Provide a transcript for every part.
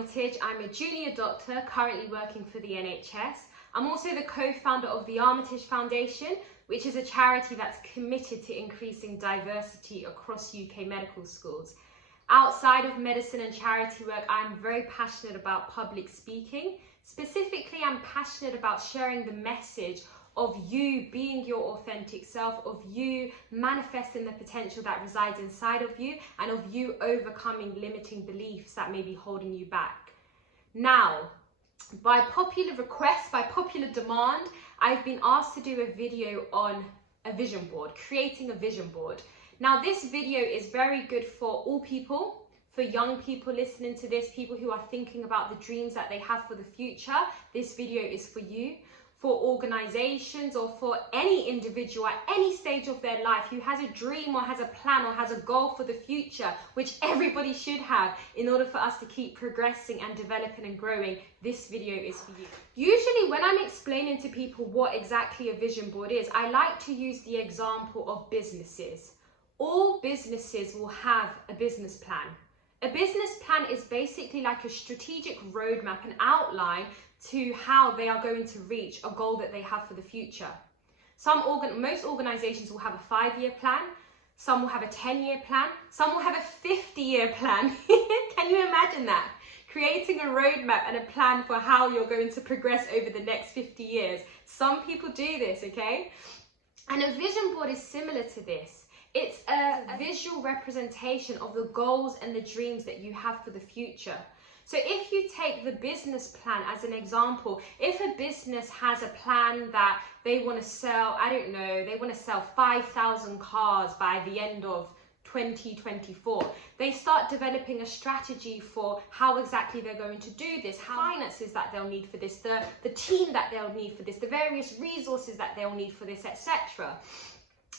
Armitage. I'm a junior doctor currently working for the NHS. I'm also the co-founder of the Armitage Foundation, which is a charity that's committed to increasing diversity across UK medical schools. Outside of medicine and charity work, I'm very passionate about public speaking. Specifically, I'm passionate about sharing the message of you being your authentic self, of you manifesting the potential that resides inside of you, and of you overcoming limiting beliefs that may be holding you back. Now, by popular request, by popular demand, I've been asked to do a video on a vision board, creating a vision board. Now, this video is very good for all people, for young people listening to this, people who are thinking about the dreams that they have for the future. This video is for you. For organizations or for any individual at any stage of their life who has a dream or has a plan or has a goal for the future, which everybody should have in order for us to keep progressing and developing and growing, this video is for you. Usually when I'm explaining to people what exactly a vision board is, I like to use the example of businesses. All businesses will have a business plan. A business plan is basically like a strategic roadmap, an outline to how they are going to reach a goal that they have for the future. Most organizations will have a 5-year plan, some will have a 10-year plan, some will have a 50-year plan. Can you imagine that? Creating a roadmap and a plan for how you're going to progress over the next 50 years. Some people do this, okay? And a vision board is similar to this. It's a visual representation of the goals and the dreams that you have for the future. So if you take the business plan as an example, if a business has a plan that they want to sell, I don't know, they want to sell 5,000 cars by the end of 2024, they start developing a strategy for how exactly they're going to do this, how finances that they'll need for this, the team that they'll need for this, the various resources that they'll need for this, etc.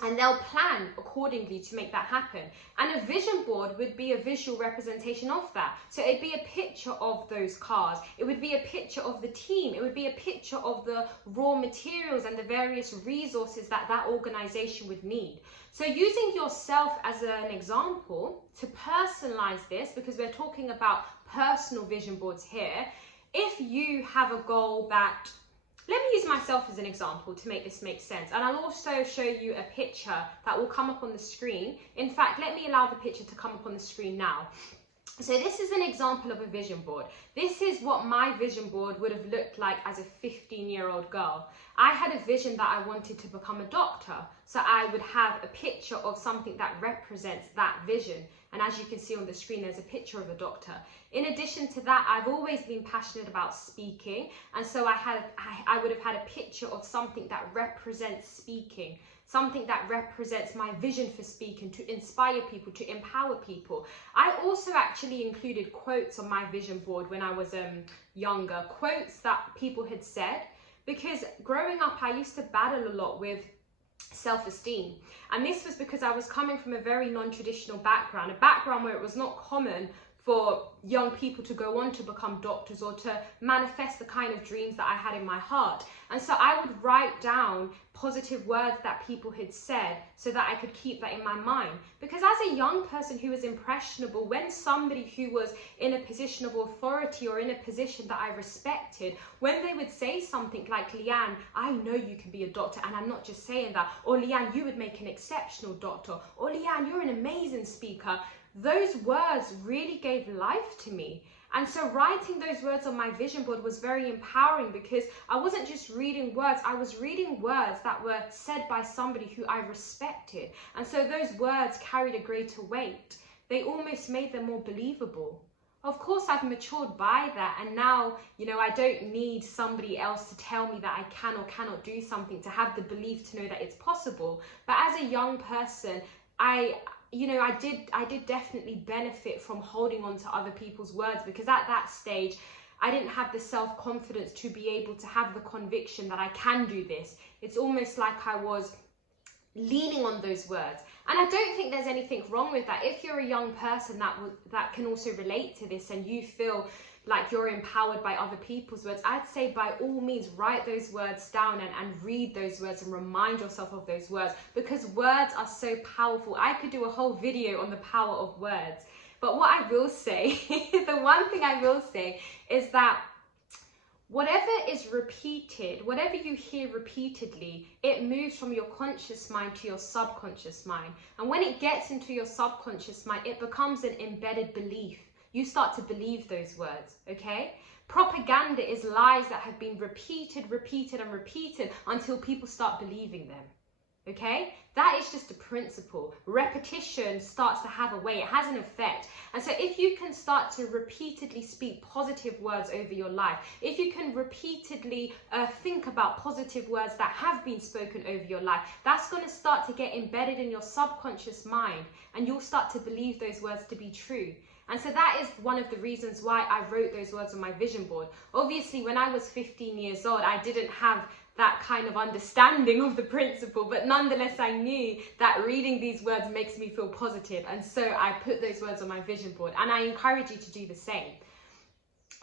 And they'll plan accordingly to make that happen. And a vision board would be a visual representation of that. So it'd be a picture of those cars. It would be a picture of the team. It would be a picture of the raw materials and the various resources that that organization would need. So using yourself as an example to personalize this, because we're talking about personal vision boards here, if you have a goal that, let me use myself as an example to make this make sense. And I'll also show you a picture that will come up on the screen. In fact, let me allow the picture to come up on the screen now. So this is an example of a vision board. This is what my vision board would have looked like as a 15-year-old girl. I had a vision that I wanted to become a doctor. So I would have a picture of something that represents that vision. And as you can see on the screen, there's a picture of a doctor. In addition to that, I've always been passionate about speaking. And so I would have had a picture of something that represents speaking, something that represents my vision for speaking, to inspire people, to empower people. I also actually included quotes on my vision board when I was younger, quotes that people had said, because growing up, I used to battle a lot with self-esteem. And this was because I was coming from a very non-traditional background, a background where it was not common for young people to go on to become doctors or to manifest the kind of dreams that I had in my heart. And so I would write down positive words that people had said so that I could keep that in my mind. Because as a young person who was impressionable, when somebody who was in a position of authority or in a position that I respected, when they would say something like, Leanne, I know you can be a doctor, and I'm not just saying that, or Leanne, you would make an exceptional doctor, or Leanne, you're an amazing speaker, those words really gave life to me. And so writing those words on my vision board was very empowering, because I wasn't just reading words, I was reading words that were said by somebody who I respected. And so those words carried a greater weight. They almost made them more believable. Of course, I've matured by that, and now, you know, I don't need somebody else to tell me that I can or cannot do something to have the belief to know that it's possible. But as a young person, I did definitely benefit from holding on to other people's words, because at that stage, I didn't have the self-confidence to be able to have the conviction that I can do this. It's almost like I was leaning on those words. And I don't think there's anything wrong with that. If you're a young person that can also relate to this, and you feel like you're empowered by other people's words, I'd say by all means write those words down and read those words and remind yourself of those words, because words are so powerful. I could do a whole video on the power of words. But what I will say, the one thing I will say is that whatever is repeated, whatever you hear repeatedly, it moves from your conscious mind to your subconscious mind. And when it gets into your subconscious mind, it becomes an embedded belief. You start to believe those words, okay? Propaganda is lies that have been repeated until people start believing them. Okay, that is just a principle. Repetition starts to have a way, it has an effect. And so if you can start to repeatedly speak positive words over your life, if you can repeatedly think about positive words that have been spoken over your life, that's going to start to get embedded in your subconscious mind, and you'll start to believe those words to be true. And so that is one of the reasons why I wrote those words on my vision board. Obviously, when I was 15 years old, I didn't have that kind of understanding of the principle, but nonetheless I knew that reading these words makes me feel positive, and so I put those words on my vision board, and I encourage you to do the same.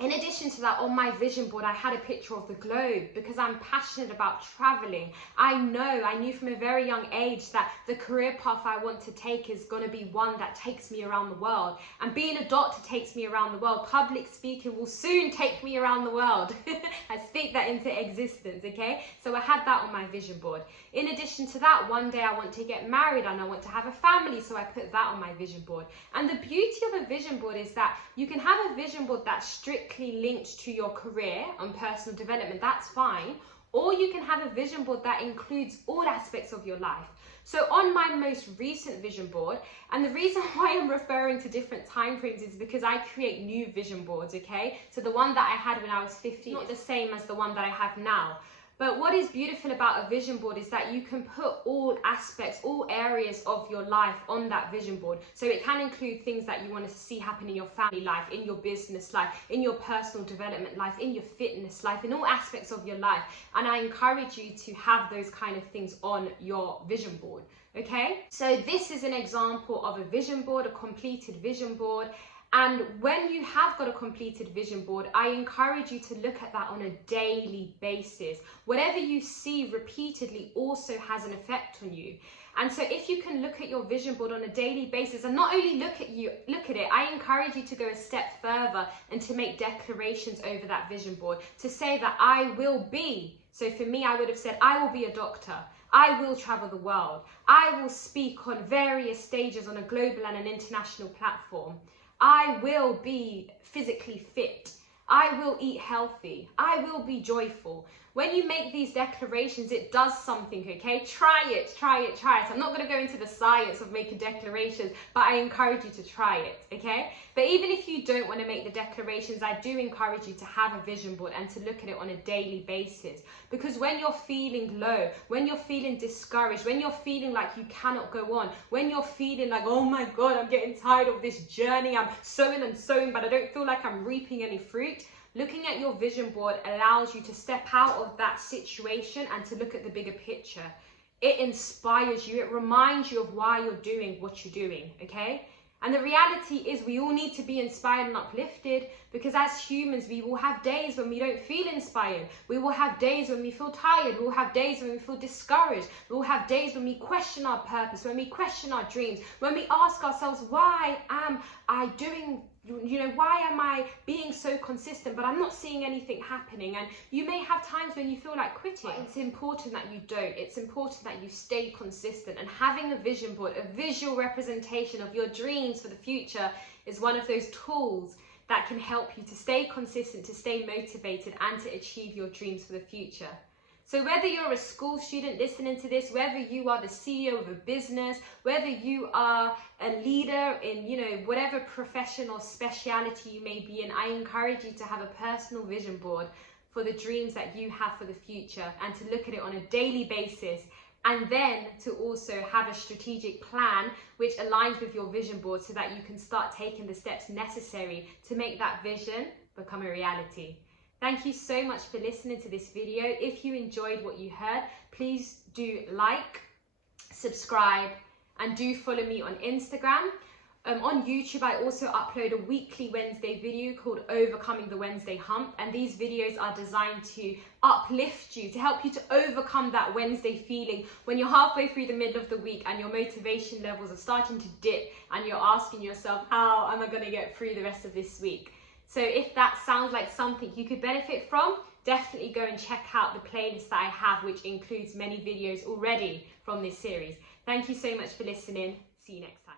In addition to that, on my vision board, I had a picture of the globe because I'm passionate about traveling. I knew from a very young age that the career path I want to take is going to be one that takes me around the world. And being a doctor takes me around the world. Public speaking will soon take me around the world. I speak that into existence, okay? So I had that on my vision board. In addition to that, one day I want to get married and I want to have a family, so I put that on my vision board. And the beauty of a vision board is that you can have a vision board that's strictly linked to your career and personal development, that's fine, or you can have a vision board that includes all aspects of your life. So on my most recent vision board, and the reason why I'm referring to different time frames is because I create new vision boards, okay? So the one that I had when I was 15 is not the same as the one that I have now. But what is beautiful about a vision board is that you can put all aspects, all areas of your life on that vision board. So it can include things that you want to see happen in your family life, in your business life, in your personal development life, in your fitness life, in all aspects of your life. And I encourage you to have those kind of things on your vision board. Okay, so this is an example of a vision board, a completed vision board. And when you have got a completed vision board, I encourage you to look at that on a daily basis. Whatever you see repeatedly also has an effect on you. And so if you can look at your vision board on a daily basis, and not only look at it, I encourage you to go a step further and to make declarations over that vision board, to say that I will be. So for me, I would have said, I will be a doctor. I will travel the world. I will speak on various stages on a global and an international platform. I will be physically fit. I will eat healthy. I will be joyful. When you make these declarations, it does something, okay? Try it. I'm not going to go into the science of making declarations, but I encourage you to try it, okay? But even if you don't want to make the declarations, I do encourage you to have a vision board and to look at it on a daily basis. Because when you're feeling low, when you're feeling discouraged, when you're feeling like you cannot go on, when you're feeling like, oh my God, I'm getting tired of this journey, I'm sowing and sowing, but I don't feel like I'm reaping any fruit, looking at your vision board allows you to step out of that situation and to look at the bigger picture. It inspires you. It reminds you of why you're doing what you're doing, okay? And the reality is we all need to be inspired and uplifted, because as humans, we will have days when we don't feel inspired. We will have days when we feel tired. We will have days when we feel discouraged. We will have days when we question our purpose, when we question our dreams, when we ask ourselves, why am I doing, why am I being so consistent, but I'm not seeing anything happening? And you may have times when you feel like quitting. But it's important that you don't. It's important that you stay consistent. And having a vision board, a visual representation of your dreams for the future, is one of those tools that can help you to stay consistent, to stay motivated, and to achieve your dreams for the future. So whether you're a school student listening to this, whether you are the CEO of a business, whether you are a leader in, whatever profession or speciality you may be in, I encourage you to have a personal vision board for the dreams that you have for the future, and to look at it on a daily basis, and then to also have a strategic plan which aligns with your vision board, so that you can start taking the steps necessary to make that vision become a reality. Thank you so much for listening to this video. If you enjoyed what you heard, please do like, subscribe, and do follow me on Instagram. On YouTube, I also upload a weekly Wednesday video called Overcoming the Wednesday Hump, and these videos are designed to uplift you, to help you to overcome that Wednesday feeling when you're halfway through the middle of the week and your motivation levels are starting to dip and you're asking yourself, how am I going to get through the rest of this week? So if that sounds like something you could benefit from, definitely go and check out the playlist that I have, which includes many videos already from this series. Thank you so much for listening. See you next time.